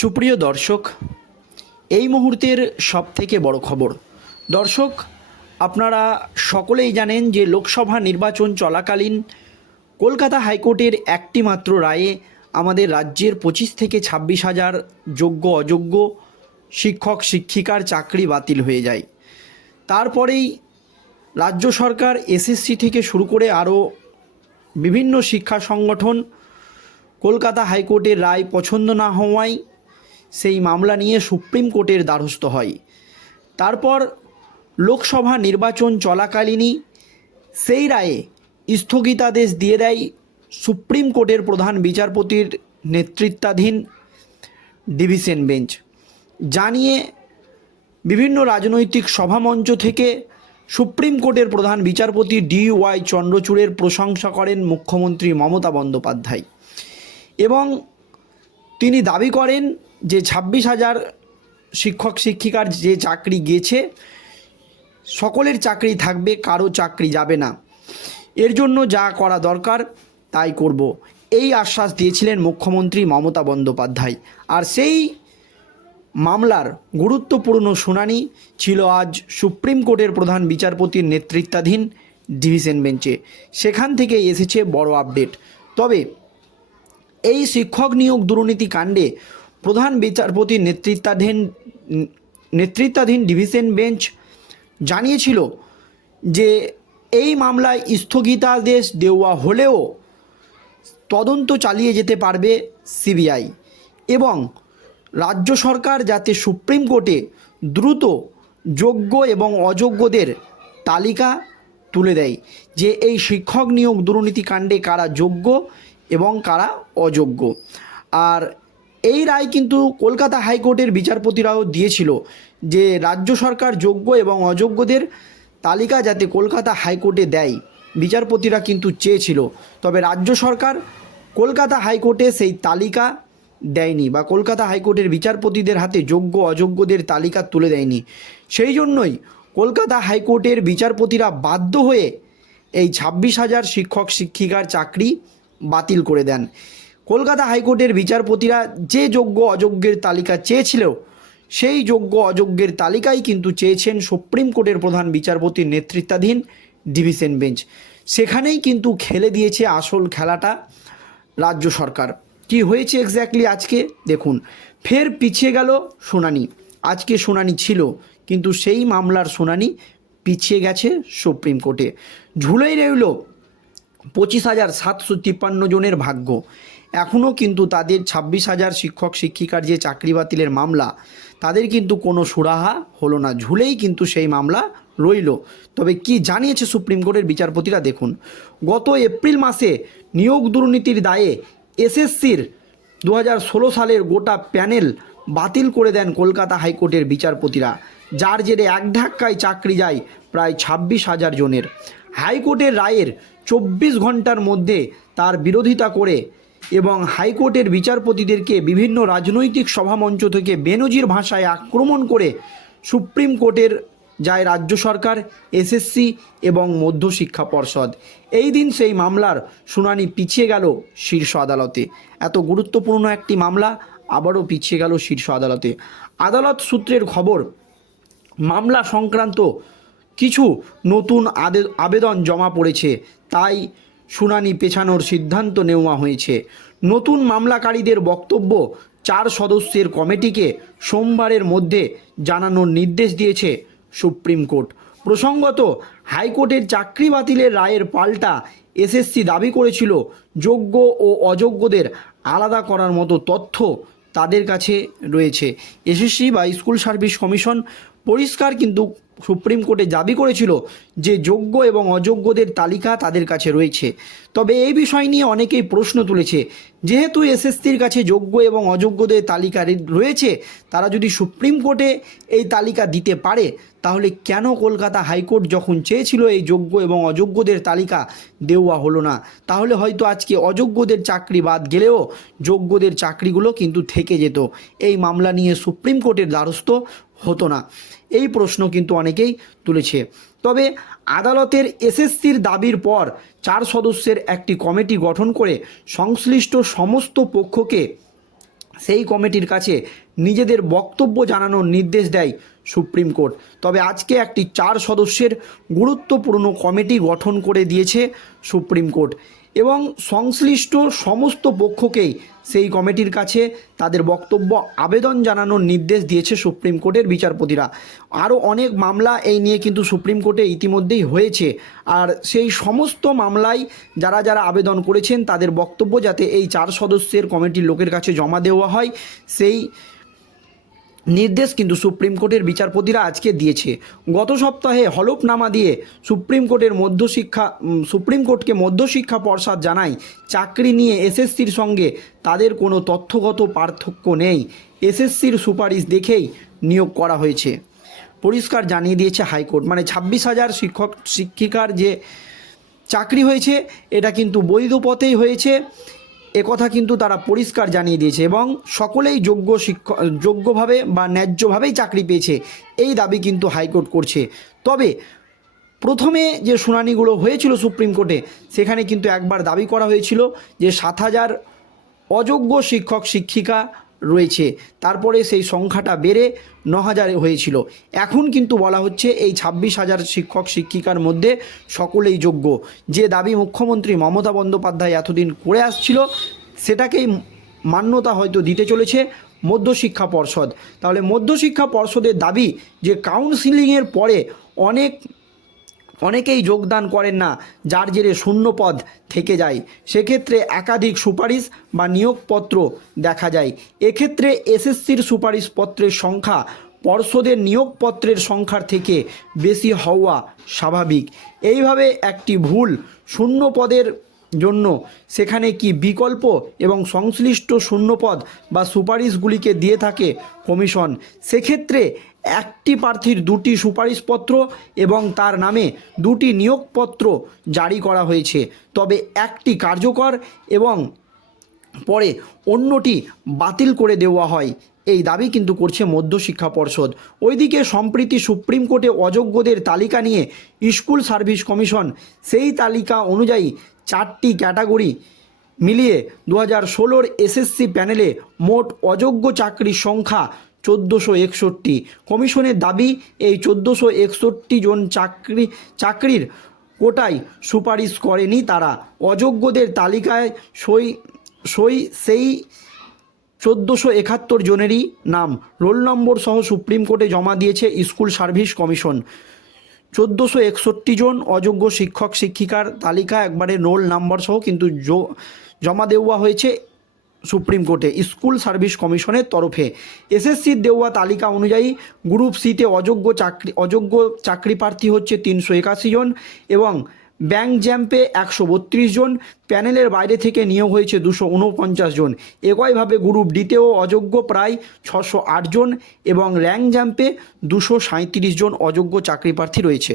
সুপ্রিয় দর্শক, এই মুহূর্তের সব থেকে বড় খবর। দর্শক, আপনারা সকলেই জানেন যে লোকসভা নির্বাচন চলাকালীন কলকাতা হাইকোর্টের একটি মাত্র রায়ে আমাদের রাজ্যের পঁচিশ থেকে ছাব্বিশ হাজার যোগ্য অযোগ্য শিক্ষক শিক্ষিকার চাকরি বাতিল হয়ে যায়। তারপরেই রাজ্য সরকার এসএসসি থেকে শুরু করে আরও বিভিন্ন শিক্ষা সংগঠন কলকাতা হাইকোর্টের রায় পছন্দ না হওয়ায় সেই মামলা নিয়ে সুপ্রিম কোর্টের দ্বারস্থ হয়। তারপর লোকসভা নির্বাচন চলাকালীনই সেই রায়ে স্থগিতাদেশ দিয়ে দেয় সুপ্রিম কোর্টের প্রধান বিচারপতির নেতৃত্বাধীন ডিভিশন বেঞ্চ। জানিয়ে বিভিন্ন রাজনৈতিক সভামঞ্চ থেকে সুপ্রিম কোর্টের প্রধান বিচারপতি ডি ওয়াই চন্দ্রচূড়ের প্রশংসা করেন মুখ্যমন্ত্রী মমতা বন্দ্যোপাধ্যায়। এবং তিনি দাবি করেন যে ছাব্বিশ হাজার শিক্ষক, শিক্ষিকার যে চাকরি গিয়েছে সকলের চাকরি থাকবে, কারও চাকরি যাবে না। এর জন্য যা করা দরকার, তাই করব। এই আশ্বাস দিয়েছিলেন মুখ্যমন্ত্রী মমতা বন্দ্যোপাধ্যায়। আর সেই মামলার গুরুত্বপূর্ণ শুনানি ছিল আজ সুপ্রিম কোর্টের প্রধান বিচারপতির নেতৃত্বাধীন ডিভিশন বেঞ্চে। সেখান থেকে এসেছে বড় আপডেট। তবে এই শিক্ষক নিয়োগ দুর্নীতি কাণ্ডে প্রধান বিচারপতির নেতৃত্বাধীন নেতৃত্বাধীন ডিভিশন বেঞ্চ জানিয়েছিল যে এই মামলায় স্থগিতাদেশ দেওয়া হলেও তদন্ত চালিয়ে যেতে পারবে সিবিআই এবং রাজ্য সরকার যাতে সুপ্রিম কোর্টে দ্রুত যোগ্য এবং অযোগ্যদের তালিকা তুলে দেয় যে এই শিক্ষক নিয়োগ দুর্নীতি কাণ্ডে কারা যোগ্য এবং কারা অযোগ্য। আর এই রায় কিন্তু কলকাতা হাইকোর্টের বিচারপতিরাও দিয়েছিল যে রাজ্য সরকার যোগ্য এবং অযোগ্যদের তালিকা যাতে কলকাতা হাইকোর্টে দেয়, বিচারপতিরা কিন্তু চেয়েছিল। তবে রাজ্য সরকার কলকাতা হাইকোর্টে সেই তালিকা দেয়নি বা কলকাতা হাইকোর্টের বিচারপতিদের হাতে যোগ্য, অযোগ্যদের তালিকা তুলে দেয়নি। সেই জন্যই কলকাতা হাইকোর্টের বিচারপতিরা বাধ্য হয়ে এই ছাব্বিশ হাজার শিক্ষক, শিক্ষিকার চাকরি বাতিল করে দেন। কলকাতা হাইকোর্টের বিচারপতিরা যে যোগ্য অযোগ্যের তালিকা চেয়েছিল সেই যোগ্য অযোগ্যের তালিকাই কিন্তু চেয়েছেন সুপ্রিম কোর্টের প্রধান বিচারপতির নেতৃত্বাধীন ডিভিশন বেঞ্চ। সেখানেই কিন্তু খেলে দিয়েছে আসল খেলাটা রাজ্য সরকার। কি হয়েছে এক্স্যাক্টলি আজকে? দেখুন, ফের পিছিয়ে গেল শুনানি। আজকে শুনানি ছিল, কিন্তু সেই মামলার শুনানি পিছিয়ে গেছে সুপ্রিম কোর্টে। ঝুলেই রইল পঁচিশ হাজার সাতশো তিপ্পান্ন জনের ভাগ্য। এখনও কিন্তু তাদের ছাব্বিশ হাজার শিক্ষক, শিক্ষিকার যে চাকরি বাতিলের মামলা, তাদের কিন্তু কোনো সুরাহা হলো না। ঝুলেই কিন্তু সেই মামলা রইল। তবে কি জানিয়েছে সুপ্রিম কোর্টের বিচারপতিরা দেখুন, গত এপ্রিল মাসে নিয়োগ দুর্নীতির দায়ে এসএসসির দু ষোলো সালের গোটা প্যানেল বাতিল করে দেন কলকাতা হাইকোর্টের বিচারপতিরা। যার জেরে এক ধাক্কায় চাকরি যায় প্রায় ছাব্বিশ হাজার জনের। হাইকোর্টের রায়ের চব্বিশ ঘণ্টার মধ্যে তার বিরোধিতা করে এবং হাইকোর্টের বিচারপতিদেরকে বিভিন্ন রাজনৈতিক সভামঞ্চ থেকে বেনজির ভাষায় আক্রমণ করে সুপ্রিম কোর্টের যায় রাজ্য সরকার, এসএসসি এবং মধ্যশিক্ষা পর্ষদ। এই দিন সেই মামলার শুনানি পিছিয়ে গেল শীর্ষ আদালতে। এত গুরুত্বপূর্ণ একটি মামলা আবারও পিছিয়ে গেল শীর্ষ আদালতে। আদালত সূত্রের খবর, মামলা সংক্রান্ত কিছু নতুন আবেদন জমা পড়েছে, তাই শুনানি পেছানোর সিদ্ধান্ত নেওয়া হয়েছে। নতুন মামলাকারীদের বক্তব্য চার সদস্যের কমিটিকে সোমবারের মধ্যে জানানোর নির্দেশ দিয়েছে সুপ্রিম কোর্ট। প্রসঙ্গত, হাইকোর্টের চাকরি বাতিলের রায়ের পাল্টা এসএসসি দাবি করেছিল যোগ্য ও অযোগ্যদের আলাদা করার মতো তথ্য তাদের কাছে রয়েছে। এসএসসি বা স্কুল সার্ভিস কমিশন পরিষ্কার কিন্তু সুপ্রিম কোর্টে দাবি করেছিল যে যোগ্য এবং অযোগ্যদের তালিকা তাদের কাছে রয়েছে। তবে এই বিষয় নিয়ে অনেকেই প্রশ্ন তুলেছে। যেহেতু এসএসসির কাছে যোগ্য এবং অযোগ্যদের তালিকা রয়েছে, তারা যদি সুপ্রিম কোর্টে এই তালিকা দিতে পারে, তাহলে কেন কলকাতা হাইকোর্ট যখন চেয়েছিল এই যোগ্য এবং অযোগ্যদের তালিকা দেওয়া হলো না? তাহলে হয়তো আজকে অযোগ্যদের চাকরি বাদ গেলেও যোগ্যদের চাকরিগুলো কিন্তু থেকে যেত। এই মামলা নিয়ে সুপ্রিম কোর্টের দ্বারস্থ হতো না। এই প্রশ্ন কিন্তু অনেকেই তুলেছে। তবে আদালতের এসএসসির দাবির পর চার সদস্যের একটি কমিটি গঠন করে সংশ্লিষ্ট সমস্ত পক্ষকে সেই কমিটির কাছে নিজেদের বক্তব্য জানানোর নির্দেশ দেয় সুপ্রিম কোর্ট। তবে আজকে একটি চার সদস্যের গুরুত্বপূর্ণ কমিটি গঠন করে দিয়েছে সুপ্রিম কোর্ট। এবং সংশ্লিষ্ট সমস্ত পক্ষকেই সেই কমিটির কাছে তাদের বক্তব্য, আবেদন জানানোর নির্দেশ দিয়েছে সুপ্রিম কোর্টের বিচারপতিরা। আরও অনেক মামলা এই নিয়ে কিন্তু সুপ্রিম কোর্টে ইতিমধ্যেই হয়েছে। আর সেই সমস্ত মামলায় যারা যারা আবেদন করেছেন, তাদের বক্তব্য যাতে এই চার সদস্যের কমিটির লোকের কাছে জমা দেওয়া হয়, সেই নির্দেশ কিন্তু সুপ্রিম কোর্টের বিচারপতিরা আজকে দিয়েছে। গত সপ্তাহে হলফনামা দিয়ে সুপ্রিম কোর্টের মধ্যশিক্ষা সুপ্রিম কোর্টকে মধ্যশিক্ষা পর্ষদ জানায়, চাকরি নিয়ে এসএসসির সঙ্গে তাদের কোনো তথ্যগত পার্থক্য নেই। এসএসসির সুপারিশ দেখেই নিয়োগ করা হয়েছে। পরিষ্কার জানিয়ে দিয়েছে হাইকোর্ট। মানে ছাব্বিশ হাজার শিক্ষক, শিক্ষিকার যে চাকরি হয়েছে, এটা কিন্তু বৈধ পথেই হয়েছে। একথা কিন্তু তারা পরিষ্কার জানিয়ে দিয়েছে এবং সকলেই যোগ্য শিক্ষক যোগ্যভাবে বা ন্যায্যভাবেই চাকরি পেয়েছে, এই দাবি কিন্তু হাইকোর্ট করছে। তবে প্রথমে যে শুনানিগুলো হয়েছিল সুপ্রিম কোর্টে, সেখানে কিন্তু একবার দাবি করা হয়েছিল যে সাত হাজার অযোগ্য শিক্ষক, শিক্ষিকা রয়েছে। তারপরে সেই সংখ্যাটা বেড়ে ন হাজারে হয়েছিল। এখন কিন্তু বলা হচ্ছে এই ছাব্বিশ হাজার শিক্ষক, শিক্ষিকার মধ্যে সকলেই যোগ্য। যে দাবি মুখ্যমন্ত্রী মমতা বন্দ্যোপাধ্যায় এতদিন করে আসছিল, সেটাকেই মান্যতা হয়তো দিতে চলেছে মধ্যশিক্ষা পর্ষদ। তাহলে মধ্যশিক্ষা পর্ষদের দাবি যে কাউন্সিলিংয়ের পরে অনেক অনেকেই যোগদান করেন না, যার জেরে শূন্য পদ থেকে যায়। সেক্ষেত্রে একাধিক সুপারিশ বা নিয়োগপত্র দেখা যায়। এক্ষেত্রে এসএসসির সুপারিশপত্রের সংখ্যা পর্ষদের নিয়োগপত্রের সংখ্যার থেকে বেশি হওয়া স্বাভাবিক। এইভাবে একটি ভুল শূন্য পদের জন্য সেখানে কি বিকল্প এবং সংশ্লিষ্ট শূন্যপদ বা সুপারিশগুলিকে দিয়ে থাকে কমিশন? সেক্ষেত্রে একটি প্রার্থীর দুটি সুপারিশপত্র এবং তার নামে দুটি নিয়োগপত্র জারি করা হয়েছে। তবে একটি কার্যকর এবং পরে অন্যটি বাতিল করে দেওয়া হয়। এই দাবি কিন্তু করছে মধ্যশিক্ষা পর্ষদ। ওইদিকে সম্প্রীতি সুপ্রিম কোর্টে অযোগ্যদের তালিকা নিয়ে স্কুল সার্ভিস কমিশন সেই তালিকা অনুযায়ী চারটি ক্যাটাগরি মিলিয়ে দু হাজার ষোলোর এসএসসি প্যানেলে মোট অযোগ্য চাকরির সংখ্যা চোদ্দোশো একষট্টি। কমিশনের দাবি, এই চোদ্দোশো একষট্টি জন চাকরি চাকরির কোটায় সুপারিশ করেনি তারা। অযোগ্যদের তালিকায় সই সই সেই চোদ্দোশো একাত্তর জনেরই নাম। রোল নম্বর সহ সুপ্রিম কোর্টে জমা দিয়েছে স্কুল সার্ভিস কমিশন। চোদ্দোশো একষট্টি জন অযোগ্য শিক্ষক শিক্ষিকার তালিকা একবারে রোল নাম্বার সহ কিন্তু জমা দেওয়া হয়েছে। সুপ্রিম কোর্টে স্কুল সার্ভিস কমিশনের তরফে এসএসসির দেওয়া তালিকা অনুযায়ী গ্রুপ সিতে অযোগ্য চাকরি অযোগ্য চাকরি প্রার্থী হচ্ছে তিনশো একাশি জন এবং ব্যাংক জ্যাম্পে একশো বত্রিশ জন, প্যানেলের বাইরে থেকে নিয়োগ হয়েছে দুশো উনপঞ্চাশ জন। একইভাবে গ্রুপ ডিতেও অযোগ্য প্রায় ছশো আট জন এবং র্যাঙ্ক জ্যাম্পে দুশো সাঁত্রিশ জন অযোগ্য চাকরি প্রার্থী রয়েছে।